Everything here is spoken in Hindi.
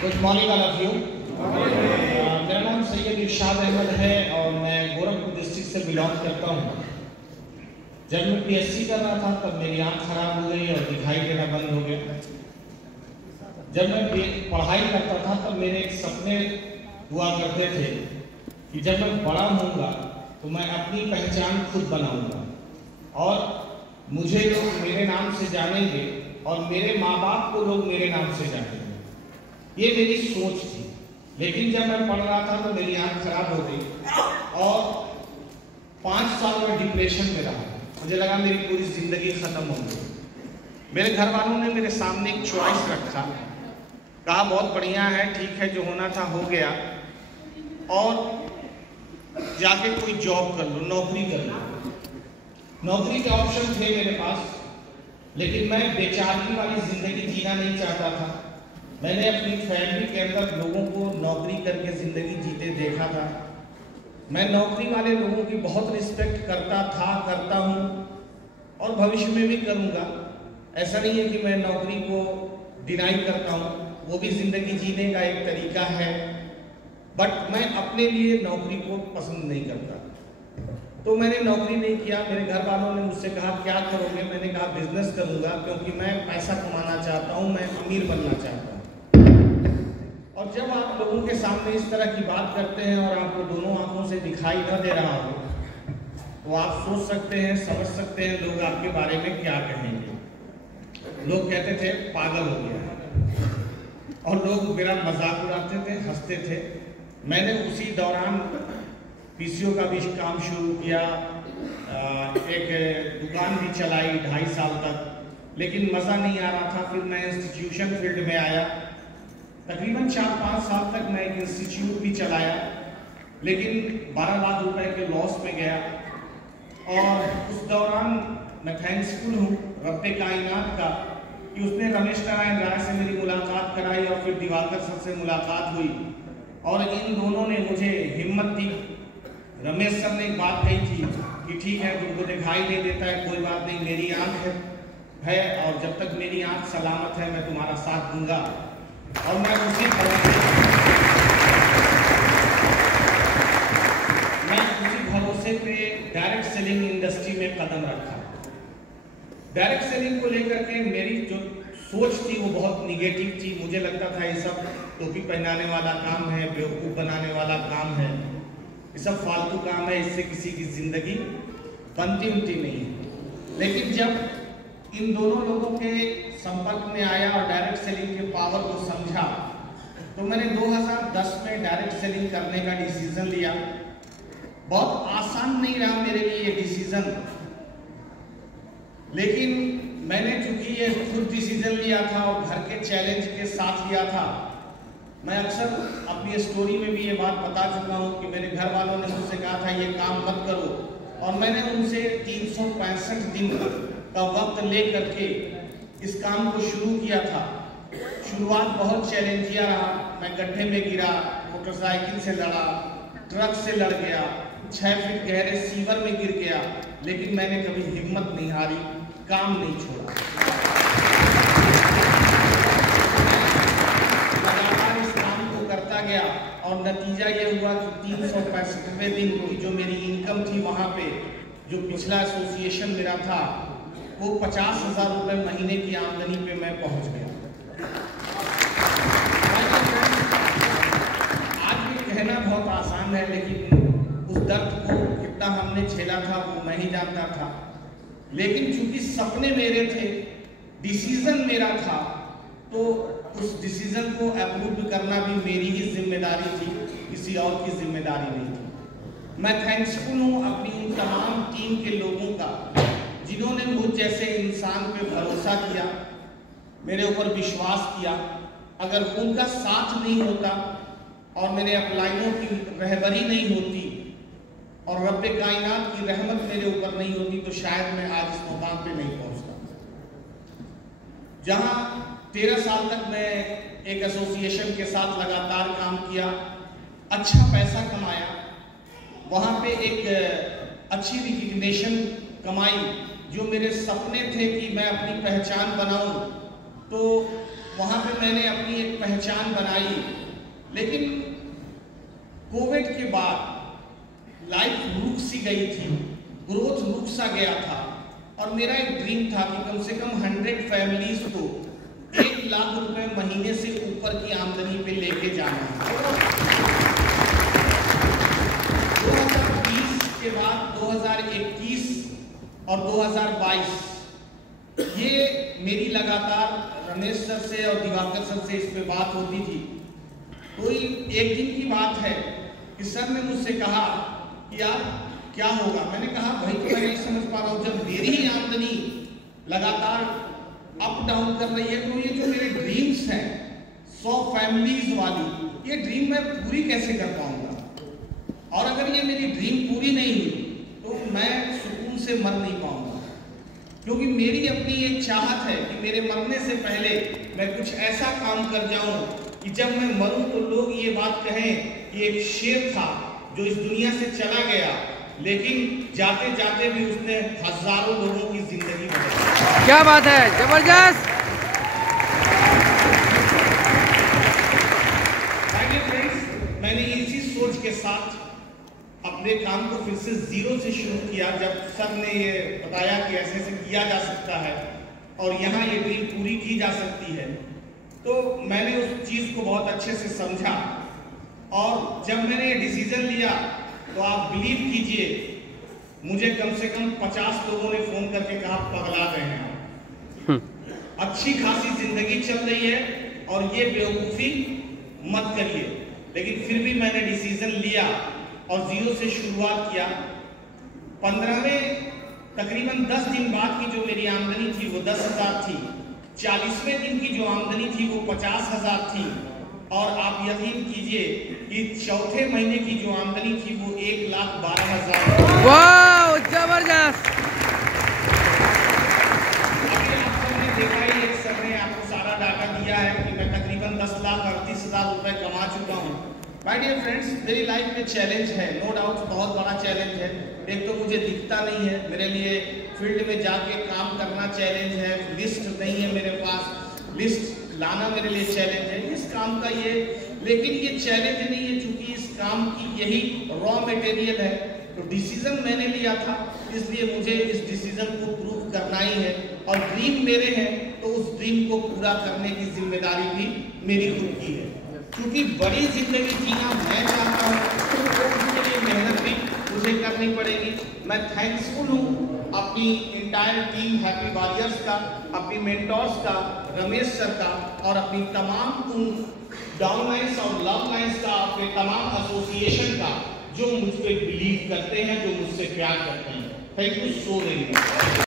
Good morning all of you. मेरा नाम सैयद इरशाद अहमद है और मैं गोरखपुर डिस्ट्रिक्ट से बिलोंग करता हूँ। जब मैं पीएससी कर रहा था तब मेरी आँख खराब हो गई और दिखाई देना बंद हो गया। जब मैं पढ़ाई करता था तब मेरे एक सपने हुआ करते थे कि जब मैं बड़ा होऊंगा तो मैं अपनी पहचान खुद बनाऊंगा और मुझे लोग मेरे नाम से जानेंगे और मेरे माँ बाप को लोग मेरे नाम से जानेंगे। ये मेरी सोच थी। लेकिन जब मैं पढ़ रहा था तो मेरी आँख खराब हो गई और 5 साल में डिप्रेशन में रहा। मुझे लगा मेरी पूरी जिंदगी खत्म हो गई। मेरे घर वालों ने मेरे सामने एक चॉइस रखा, कहा बहुत बढ़िया है, ठीक है, जो होना था हो गया और जाके कोई जॉब कर लो, नौकरी कर लो। नौकरी के ऑप्शन थे मेरे पास, लेकिन मैं बेचारी वाली जिंदगी जीना नहीं चाहता था। मैंने अपनी फैमिली के अंदर लोगों को नौकरी करके जिंदगी जीते देखा था। मैं नौकरी वाले लोगों की बहुत रिस्पेक्ट करता था, करता हूँ और भविष्य में भी करूँगा। ऐसा नहीं है कि मैं नौकरी को डिनाई करता हूँ, वो भी जिंदगी जीने का एक तरीका है, बट मैं अपने लिए नौकरी को पसंद नहीं करता। तो मैंने नौकरी नहीं किया। मेरे घर वालों ने मुझसे कहा क्या करोगे? मैंने कहा बिजनेस करूँगा, क्योंकि मैं पैसा कमाना चाहता हूँ, मैं अमीर बनना चाहता हूँ। और जब आप लोगों के सामने इस तरह की बात करते हैं और आपको दोनों आंखों से दिखाई न दे रहा हो तो आप सोच सकते हैं, समझ सकते हैं लोग आपके बारे में क्या कहेंगे। लोग कहते थे पागल हो गया और लोग मेरा मजाक उड़ाते थे, हंसते थे। मैंने उसी दौरान पीसीओ का भी काम शुरू किया, एक दुकान भी चलाई 2.5 साल तक, लेकिन मज़ा नहीं आ रहा था। फिर मैं इंस्टीट्यूशन फील्ड में आया। तकरीबन 4-5 साल तक मैं एक इंस्टीट्यूट भी चलाया, लेकिन 12 लाख रुपए के लॉस में गया। और उस दौरान मैं थैंक्सफुल हूँ रब्बे कायनात का कि उसने रमेश नारायण राय से मेरी मुलाकात कराई और फिर दिवाकर सर से मुलाकात हुई और इन दोनों ने मुझे हिम्मत दी। रमेश सर ने एक बात कही थी कि ठीक है, तुमको दिखाई नहीं देता है, कोई बात नहीं, मेरी आँख है और जब तक मेरी आँख सलामत है मैं तुम्हारा साथ दूंगा। और मैं उसी भरोसे पे डायरेक्ट सेलिंग इंडस्ट्री में कदम रखा। डायरेक्ट सेलिंग को लेकर के मेरी जो सोच थी वो बहुत निगेटिव थी। मुझे लगता था ये सब टोपी पहनाने वाला काम है, बेवकूफ़ बनाने वाला काम है, ये सब फालतू काम है, इससे किसी की जिंदगी बनती नहीं है। लेकिन जब इन दोनों लोगों के संपर्क में आया और डायरेक्ट सेलिंग के पावर को समझा तो मैंने 2010 में डायरेक्ट सेलिंग करने का डिसीजन लिया। बहुत आसान नहीं रहा मेरे लिए ये डिसीजन, लेकिन मैंने चूंकि ये खुद डिसीजन लिया था और घर के चैलेंज के साथ लिया था। मैं अक्सर अपनी स्टोरी में भी ये बात बता चुका हूँ कि मेरे घर वालों ने मुझसे कहा था ये काम मत करो, और मैंने उनसे 365 दिन का वक्त ले करके इस काम को शुरू किया था। शुरुआत बहुत चैलेंजिया रहा। मैं गड्ढे में गिरा, मोटरसाइकिल से लड़ा, ट्रक से लड़ गया, 6 फीट गहरे सीवर में गिर गया, लेकिन मैंने कभी हिम्मत नहीं हारी, काम नहीं छोड़ा। लगातार इस काम को करता गया और नतीजा ये हुआ कि 365वें दिन की जो मेरी इनकम थी वहाँ पे, जो पिछला एसोसिएशन मेरा था, वो 50,000 रुपये महीने की आमदनी पे मैं पहुँच गया। आज भी कहना बहुत आसान है, लेकिन उस दर्द को कितना हमने झेला था वो मैं ही जानता था। लेकिन चूंकि सपने मेरे थे, डिसीजन मेरा था, तो उस डिसीजन को अप्रूव करना भी मेरी ही जिम्मेदारी थी, किसी और की जिम्मेदारी नहीं थी। मैं थैंक्सफुल हूँ अपनी उन तमाम टीम के लोगों का जिन्होंने मुझ जैसे इंसान पे भरोसा किया, मेरे ऊपर विश्वास किया। अगर उनका साथ नहीं होता और मेरे अपलाइनों की रहबरी नहीं होती और रब्बे कायनात की रहमत मेरे ऊपर नहीं होती तो शायद मैं आज इस मुकाम पे नहीं पहुंचता। जहां 13 साल तक मैं एक एसोसिएशन के साथ लगातार काम किया, अच्छा पैसा कमाया, वहां पे एक अच्छी रिकग्निशन कमाई। जो मेरे सपने थे कि मैं अपनी पहचान बनाऊं, तो वहाँ पे मैंने अपनी एक पहचान बनाई। लेकिन कोविड के बाद लाइफ रुक सी गई थी, ग्रोथ रुक सा गया था, और मेरा एक ड्रीम था कि कम से कम 100 फैमिलीज को 1 लाख रुपए महीने से ऊपर की आमदनी पे लेके जाना है। 2020 के बाद 2021 और 2022 ये मेरी लगातार रमेश सर से और दिवाकर सर से इस पे बात होती थी। तो एक दिन की बात है कि सर ने मुझसे कहा कि यार क्या होगा। मैंने कहा भाई तो मैं नहीं समझ पा रहा हूँ, जब मेरी ही आमदनी लगातार अप डाउन कर रही है तो ये जो मेरे ड्रीम्स हैं 100 फैमिलीज वाली, ये ड्रीम मैं पूरी कैसे कर पाऊंगा। और अगर ये मेरी ड्रीम पूरी नहीं हुई तो मैं सुकून से मर नहीं पाऊंगा, क्योंकि मेरी अपनी एक चाहत है कि मेरे मरने से पहले मैं कुछ ऐसा काम कर जाऊं कि जब मैं मरूं तो लोग ये बात कहें कि एक शेर था जो इस दुनिया से चला गया, लेकिन जाते जाते भी उसने हजारों लोगों की जिंदगी बदली। क्या बात है, जबरदस्त। मैंने इसी सोच के साथ अपने काम को फिर से जीरो से शुरू किया। जब सर ने ये बताया कि ऐसे ऐसे किया जा सकता है और यहाँ ये ड्रीम पूरी की जा सकती है, तो मैंने उस चीज को बहुत अच्छे से समझा। और जब मैंने ये डिसीजन लिया तो आप बिलीव कीजिए, मुझे कम से कम 50 लोगों ने फोन करके कहा पगला गए हैं, अच्छी खासी जिंदगी चल रही है और ये बेवकूफी मत करिए। लेकिन फिर भी मैंने डिसीजन लिया और जीरो से शुरुआत किया। 15वें तकरीबन 10 दिन बाद की जो मेरी आमदनी थी वो 10,000 थी। 40वें दिन की जो आमदनी थी वो 50,000 थी। और आप यकीन कीजिए कि चौथे महीने की जो आमदनी थी वो 1,12,000। वाह, जबरदस्त। अभी आप सबने देखा ही, एक सर ने आपको सारा डाटा दिया है कि मैं तकरीबन 10,38,000 रुपए कमा चुका हूँ। माय डियर फ्रेंड्स, मेरी लाइफ में चैलेंज है, नो डाउट बहुत बड़ा चैलेंज है। एक तो मुझे दिखता नहीं है, मेरे लिए फील्ड में जाके काम करना चैलेंज है, लिस्ट नहीं है मेरे पास, लिस्ट लाना मेरे लिए चैलेंज है इस काम का ये। लेकिन ये चैलेंज नहीं है, चूंकि इस काम की यही रॉ मटेरियल है। तो डिसीजन मैंने लिया था, इसलिए मुझे इस डिसीजन को प्रूव करना ही है। और ड्रीम मेरे हैं तो उस ड्रीम को पूरा करने की जिम्मेदारी भी मेरी खुद की है। क्योंकि बड़ी जिंदगी जीना मैं चाहता हूँ तो उसके लिए मेहनत भी मुझे करनी पड़ेगी। मैं थैंकफुल हूँ अपनी इंटायर टीम हैप्पी वॉरियर्स का, अपनी मेंटोर्स का, रमेश सर का, और अपनी तमाम उन डाउनलाइंस और लव लाइंस का, अपने तमाम एसोसिएशन का जो मुझ पे बिलीव करते हैं, जो मुझसे प्यार करते हैं। Thank you so very much.